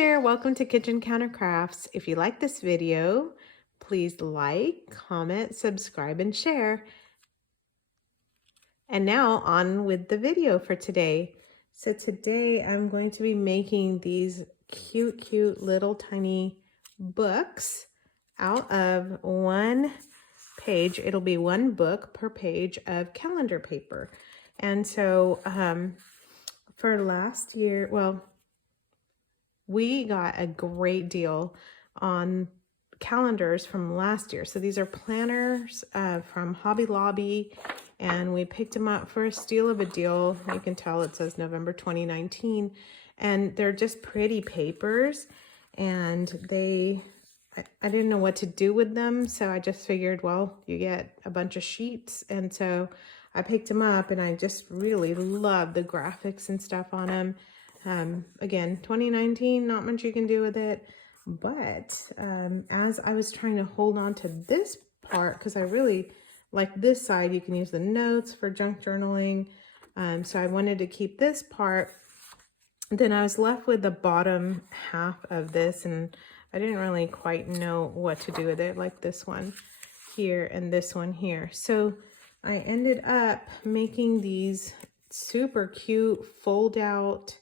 there, welcome to Kitchen Counter Crafts. If you like this video, please like, comment, subscribe, and share. And now on with the video for today. So today I'm going to be making these cute little tiny books out of one page. It'll be one book per page of calendar paper. And so for last year, well, we got a great deal on calendars from last year. So these are planners from Hobby Lobby, and we picked them up for a steal of a deal. You can tell it says November 2019, and they're just pretty papers, and I didn't know what to do with them, so I just figured, well, you get a bunch of sheets, and so I picked them up, and I just really love the graphics and stuff on them. Again, 2019, not much you can do with it, but as I was trying to hold on to this part, because I really like this side, you can use the notes for junk journaling, so I wanted to keep this part. Then I was left with the bottom half of this, and I didn't really quite know what to do with it, like this one here and this one here. So I ended up making these super cute fold out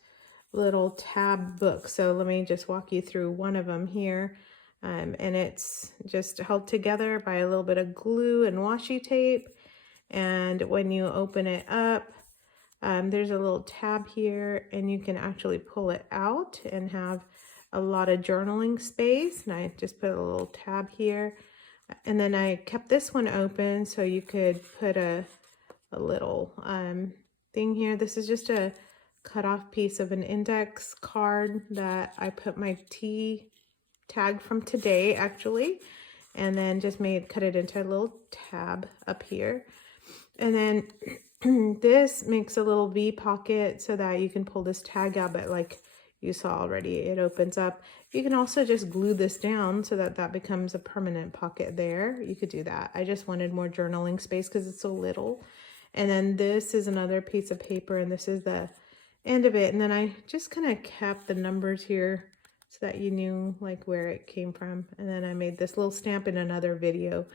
little tab books. So let me just walk you through one of them here. And it's just held together by a little bit of glue and washi tape. And when you open it up, there's a little tab here, and you can actually pull it out and have a lot of journaling space. And I just put a little tab here. And then I kept this one open so you could put a little thing here. This is just a cut off piece of an index card that I put my tea tag from today actually, and then just cut it into a little tab up here. And then this makes a little V pocket so that you can pull this tag out, but like you saw already, it opens up. You can also just glue this down so that that becomes a permanent pocket there. You could do that. I just wanted more journaling space because it's so little. And then this is another piece of paper, and this is the end of it. And then I just kind of kept the numbers here so that you knew like where it came from. And then I made this little stamp in another video,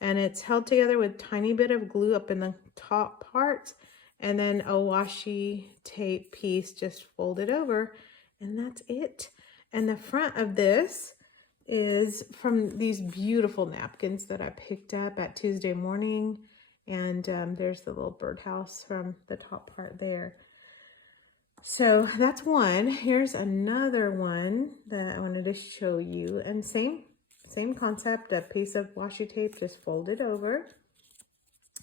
and it's held together with a tiny bit of glue up in the top part, and then a washi tape piece just folded over, and that's it. And the front of this is from these beautiful napkins that I picked up at Tuesday morning. And there's the little birdhouse from the top part there. So that's one. Here's another one that I wanted to show you, and same concept, a piece of washi tape just folded over.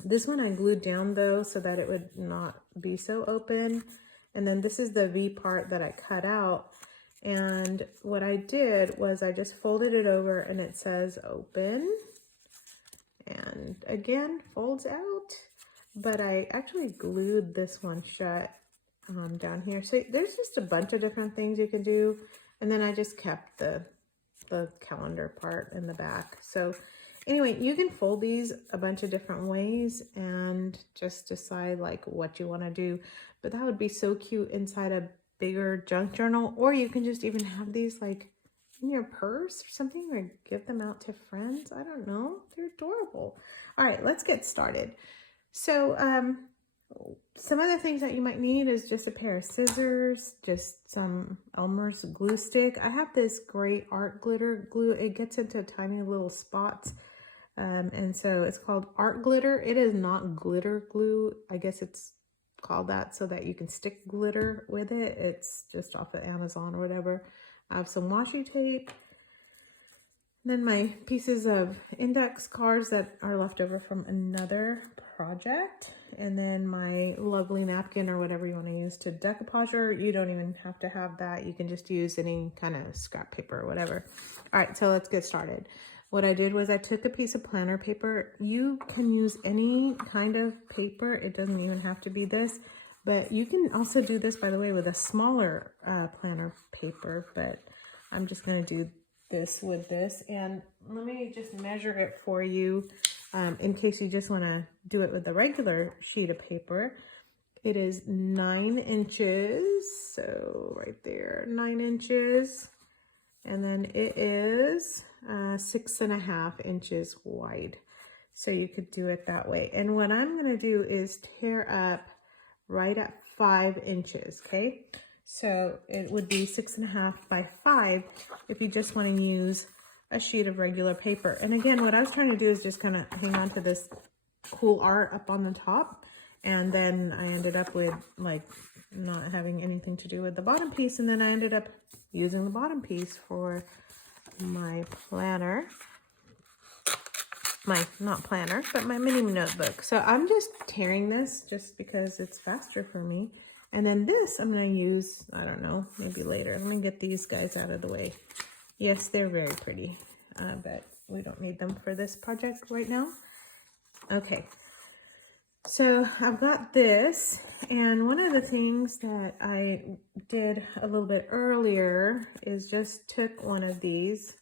This one I glued down though so that it would not be so open. And then this is the V part that I cut out. And what I did was I just folded it over, and it says open, and again folds out, but I actually glued this one shut down here. So there's just a bunch of different things you can do. And then I just kept the calendar part in the back. So anyway, you can fold these a bunch of different ways and just decide like what you want to do. But that would be so cute inside a bigger junk journal, or you can just even have these like in your purse or something, or give them out to friends. I don't know. They're adorable. All right, let's get started. So some other things that you might need is just a pair of scissors, just some Elmer's glue stick. I have this great art glitter glue. It gets into tiny little spots. And so it's called art glitter. It is not glitter glue. I guess it's called that so that you can stick glitter with it. It's just off of Amazon or whatever. I have some washi tape. Then my pieces of index cards that are left over from another project. And then my lovely napkin or whatever you want to use to decoupage, or you don't even have to have that. You can just use any kind of scrap paper or whatever. All right, so let's get started. What I did was I took a piece of planner paper. You can use any kind of paper. It doesn't even have to be this, but you can also do this, by the way, with a smaller planner paper, but I'm just going to do this with this. And let me just measure it for you in case you just want to do it with the regular sheet of paper. It is 9 inches, so right there, 9 inches. and then it is 6.5 inches wide. So you could do it that way. And what I'm gonna do is tear up right at 5 inches, okay? So it would be 6.5 by 5 if you just want to use a sheet of regular paper. And again, what I was trying to do is just kind of hang on to this cool art up on the top. And then I ended up with like not having anything to do with the bottom piece. And then I ended up using the bottom piece for my planner. Not planner, but my mini notebook. So I'm just tearing this just because it's faster for me. And then this I'm going to use, I don't know, maybe later. Let me get these guys out of the way. Yes, they're very pretty, but we don't need them for this project right now. Okay, so I've got this, and one of the things that I did a little bit earlier is just took one of these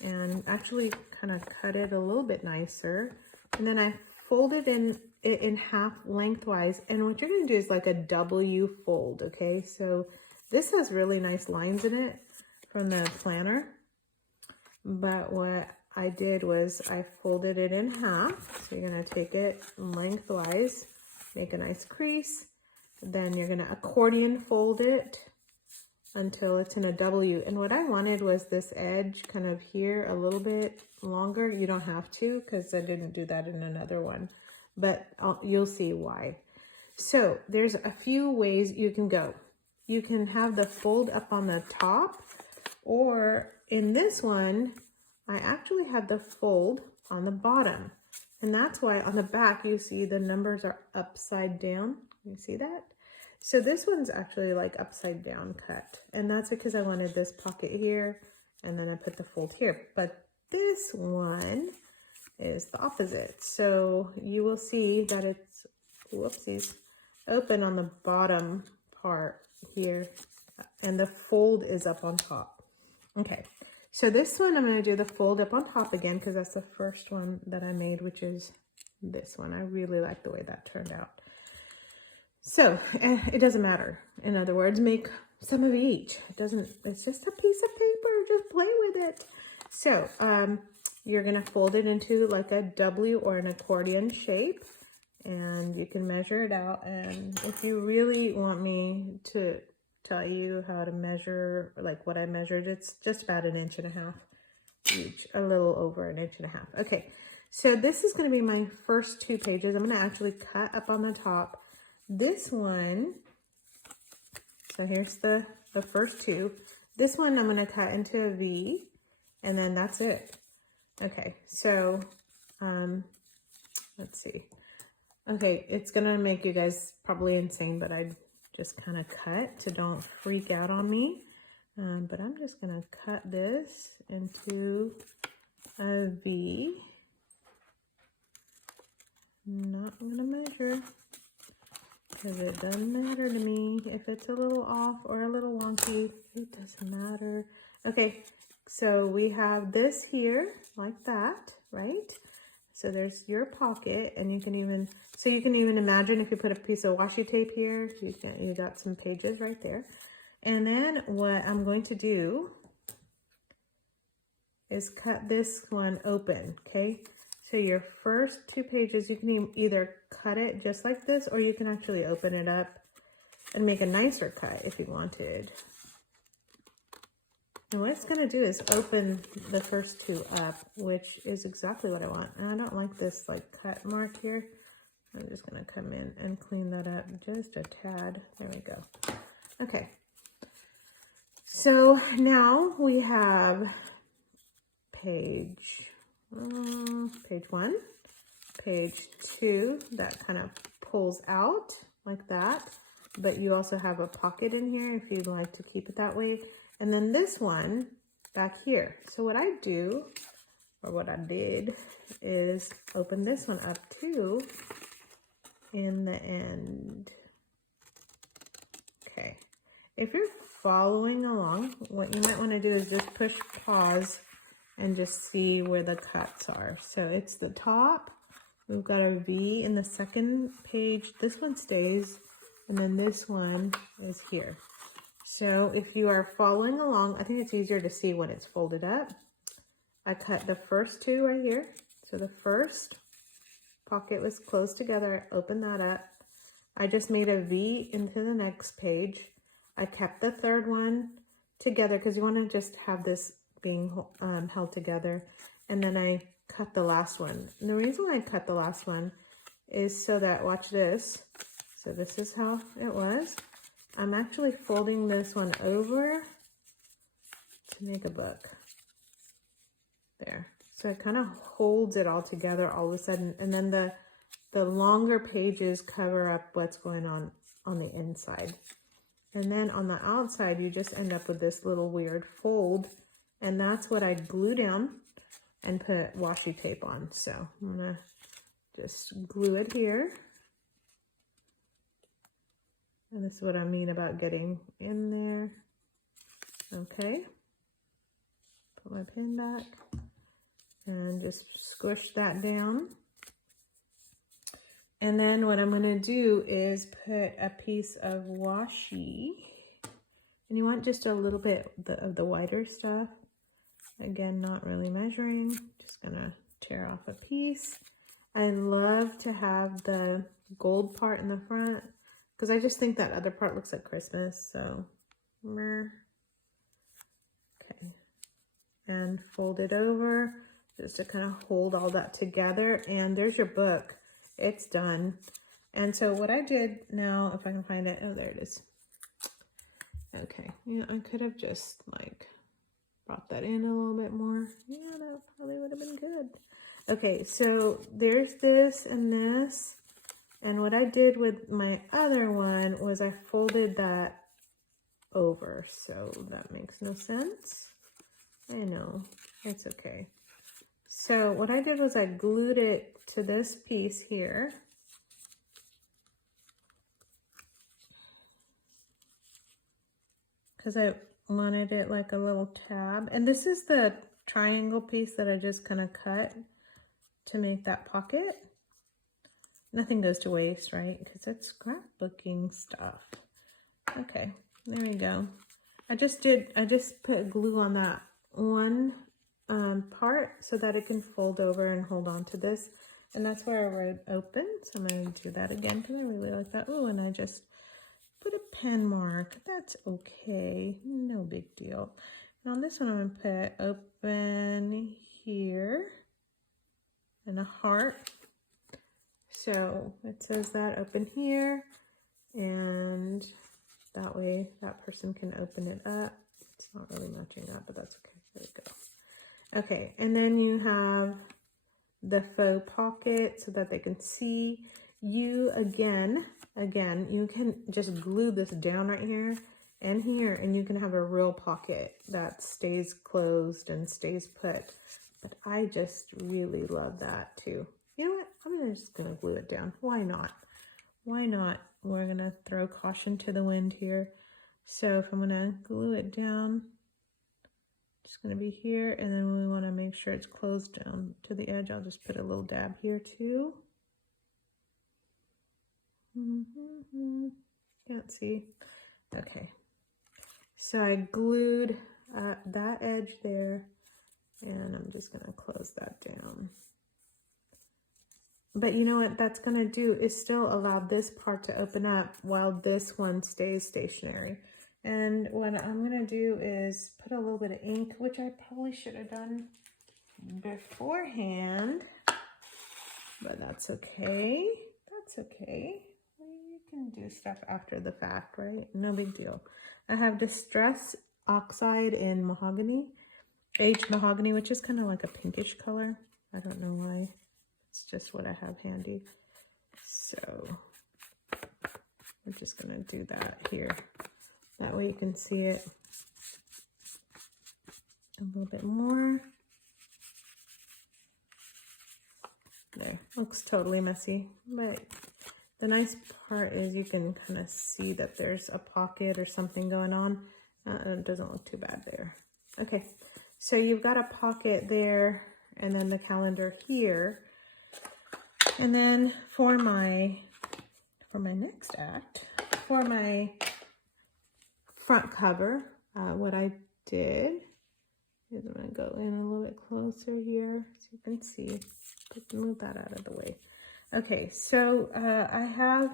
and actually kind of cut it a little bit nicer. And then I folded it in half lengthwise. And what you're going to do is like a W fold, okay? So this has really nice lines in it from the planner. But what I did was I folded it in half. So you're going to take it lengthwise, make a nice crease. Then you're going to accordion fold it until it's in a W. And what I wanted was this edge kind of here a little bit longer. You don't have to, because I didn't do that in another one, but you'll see why. So there's a few ways you can go. You can have the fold up on the top, or in this one, I actually have the fold on the bottom. And that's why on the back, you see the numbers are upside down. You see that? So this one's actually like upside down cut. And that's because I wanted this pocket here, and then I put the fold here. But this one is the opposite. So you will see that it's, whoopsies, open on the bottom part here, and the fold is up on top. Okay, so this one I'm going to do the fold up on top again, because that's the first one that I made, which is this one. I really like the way that turned out. So it doesn't matter. In other words, make some of each. It's just a piece of paper, just play with it. So you're gonna fold it into like a W or an accordion shape, and you can measure it out. And if you really want me to tell you how to measure, like what I measured, it's just about 1.5 inches each, a little over 1.5 inches. Okay, so this is gonna be my first 2 pages. I'm gonna actually cut up on the top. This one, so here's the first 2. This one I'm going to cut into a V, and then that's it. Okay, so let's see. Okay, it's going to make you guys probably insane, but I just kind of cut, so don't freak out on me. But I'm just going to cut this into a V. Not going to measure, because it doesn't matter to me if it's a little off or a little wonky. It doesn't matter. Okay, so we have this here like that, right? So there's your pocket, and you can even imagine if you put a piece of washi tape here, you got some pages right there. And then what I'm going to do is cut this one open, okay? So your first 2 pages, you can either cut it just like this, or you can actually open it up and make a nicer cut if you wanted. And what it's going to do is open the first 2 up, which is exactly what I want. And I don't like this like cut mark here. I'm just going to come in and clean that up just a tad. There we go. Okay. So now we have page 1, page 2, that kind of pulls out like that, but you also have a pocket in here if you'd like to keep it that way. And then this one back here. So what I do, or what I did, is open this one up too in the end. Okay, if you're following along, what you might want to do is just push pause and just see where the cuts are. So it's the top. We've got a V in the second page. This one stays, and then this one is here. So if you are following along, I think it's easier to see when it's folded up. I cut the first two right here. So the first pocket was closed together. I opened that up. I just made a V into the next page. I kept the third one together because you want to just have this being held together. And then I cut the last one. And the reason I cut the last one is so that, watch this. So this is how it was. I'm actually folding this one over to make a book. There. So it kind of holds it all together all of a sudden. And then the longer pages cover up what's going on the inside. And then on the outside, you just end up with this little weird fold. And that's what I glue down and put washi tape on. So I'm gonna just glue it here. And this is what I mean about getting in there. Okay. Put my pin back and just squish that down. And then what I'm gonna do is put a piece of washi. And you want just a little bit of the whiter stuff. Again, not really measuring, just gonna tear off a piece. I love to have the gold part in the front because I just think that other part looks like Christmas, so. Okay, and fold it over just to kind of hold all that together. And there's your book, it's done. And so what I did now, if I can find it, oh, there it is. Okay, yeah, I could have just like brought that in a little bit more. Yeah, that probably would have been good. Okay, so there's this and this. And what I did with my other one was I folded that over. So that makes no sense. I know, it's okay. So what I did was I glued it to this piece here. Because I wanted it like a little tab. And this is the triangle piece that I just kind of cut to make that pocket. Nothing goes to waste, right? Because it's scrapbooking stuff. Okay, there we go. I just put glue on that one part so that it can fold over and hold on to this. And that's where I wrote open. So I'm going to do that again because I really like that. Oh, and I just put a pen mark. That's okay. No big deal. And on this one, I'm going to put open here and a heart. So it says that open here, and that way that person can open it up. It's not really matching up, but that's okay. There we go. Okay, and then you have the faux pocket so that they can see. You again, you can just glue this down right here and here, and you can have a real pocket that stays closed and stays put. But I just really love that too. You know what? I'm just gonna glue it down. Why not? Why not? We're gonna throw caution to the wind here. So if I'm gonna glue it down, it's gonna be here, and then we wanna make sure it's closed down to the edge. I'll just put a little dab here too. Can't see. Okay. So I glued that edge there, and I'm just gonna close that down. But you know what that's going to do is still allow this part to open up while this one stays stationary. And what I'm going to do is put a little bit of ink, which I probably should have done beforehand. But that's okay. That's okay. You can do stuff after the fact, right? No big deal. I have Distress Oxide in Mahogany, Aged Mahogany, which is kind of like a pinkish color. I don't know why. It's just what I have handy. So I'm just going to do that here. That way you can see it a little bit more. There, looks totally messy, but the nice part is you can kind of see that there's a pocket or something going on. It doesn't look too bad there. Okay, so you've got a pocket there and then the calendar here. And then for my next act, for my front cover, what I did is I'm going to go in a little bit closer here so you can see. Move that out of the way. Okay, so I have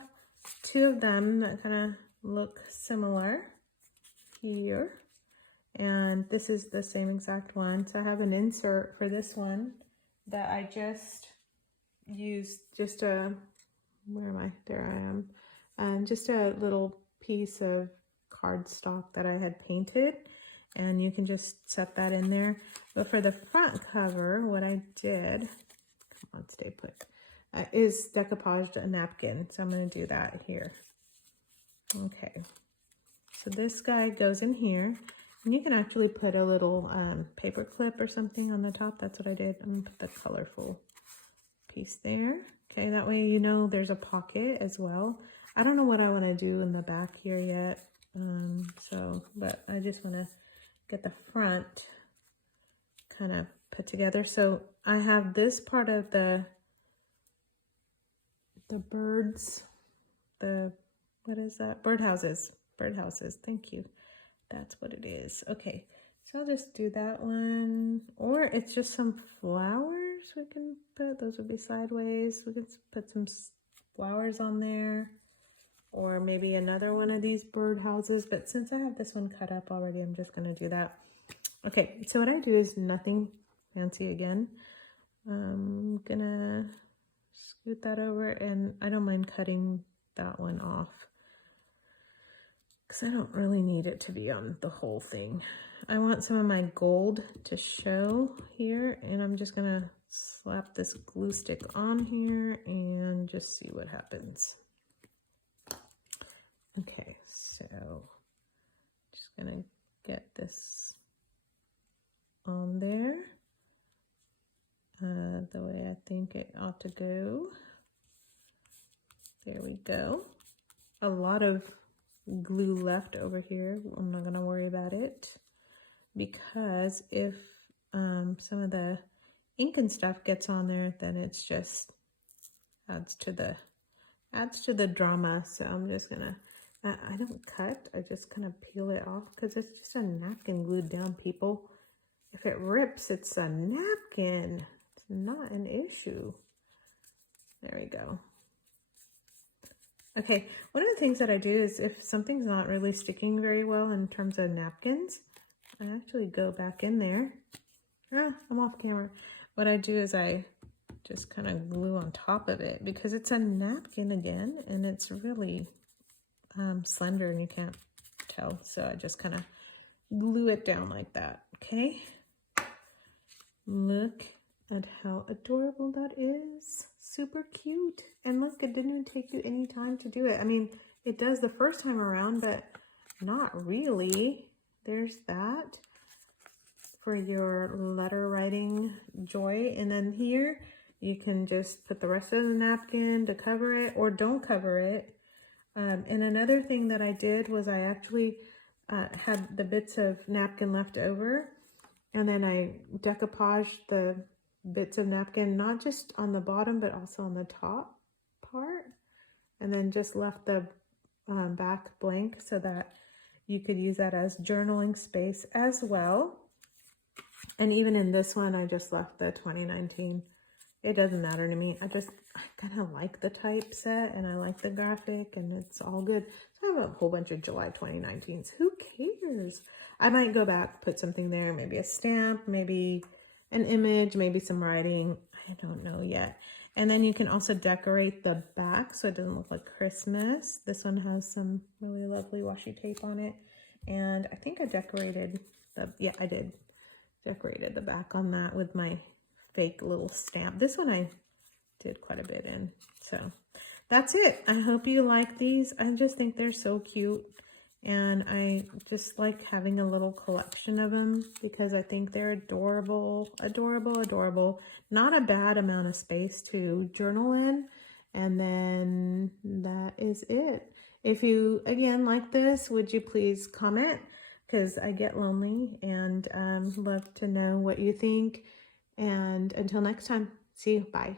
two of them that kind of look similar here. And this is the same exact one. So I have an insert for this one that I just used just a, where am I? There I am. Just a little piece of cardstock that I had painted. And you can just set that in there. But for the front cover, what I did, come on, stay put, is decoupaged a napkin. So I'm going to do that here. Okay. So this guy goes in here. And you can actually put a little paper clip or something on the top. That's what I did. I'm going to put the colorful piece there. Okay, that way you know there's a pocket as well. I don't know what I want to do in the back here yet. But I just want to get the front kind of put together. So I have this part of the birds, what is that? Birdhouses, thank you. That's what it is. Okay, so I'll just do that one. Or it's just some flowers we can put. Those would be sideways. We could put some flowers on there. Or maybe another one of these birdhouses. But since I have this one cut up already, I'm just going to do that. Okay, so what I do is nothing fancy again. I'm going to scoot that over. And I don't mind cutting that one off, because I don't really need it to be on the whole thing. I want some of my gold to show here, and I'm just gonna slap this glue stick on here and just see what happens. Okay, so just gonna get this on there the way I think it ought to go. There we go. A lot of glue left over here. I'm not going to worry about it, because if some of the ink and stuff gets on there, then it's just adds to the drama. So I'm just gonna, I don't cut, I just kind of peel it off, because it's just a napkin glued down, people. If it rips, it's a napkin. It's not an issue. There we go. Okay, one of the things that I do is if something's not really sticking very well in terms of napkins, I actually go back in there. I'm off camera. What I do is I just kind of glue on top of it, because it's a napkin again, and it's really slender and you can't tell. So I just kind of glue it down like that, okay? Look at how adorable that is. Super cute. And look, it didn't even take you any time to do it. I mean, it does the first time around, but not really. There's that for your letter writing joy. And then here you can just put the rest of the napkin to cover it, or don't cover it. And another thing that I did was I actually had the bits of napkin left over, and then I decoupaged the bits of napkin, not just on the bottom, but also on the top part, and then just left the back blank so that you could use that as journaling space as well. And even in this one, I just left the 2019. It doesn't matter to me. I kind of like the typeset, and I like the graphic, and it's all good. So I have a whole bunch of July 2019s. Who cares? I might go back, put something there, maybe a stamp, maybe an image, maybe some writing. I don't know yet. And then you can also decorate the back so it doesn't look like Christmas. This one has some really lovely washi tape on it. And I think I decorated I did. Decorated the back on that with my fake little stamp. This one I did quite a bit in. So that's it. I hope you like these. I just think they're so cute. And I just like having a little collection of them, because I think they're adorable, adorable, adorable. Not a bad amount of space to journal in. And then that is it. If you, again, like this, would you please comment? Because I get lonely and love to know what you think. And until next time, see you. Bye.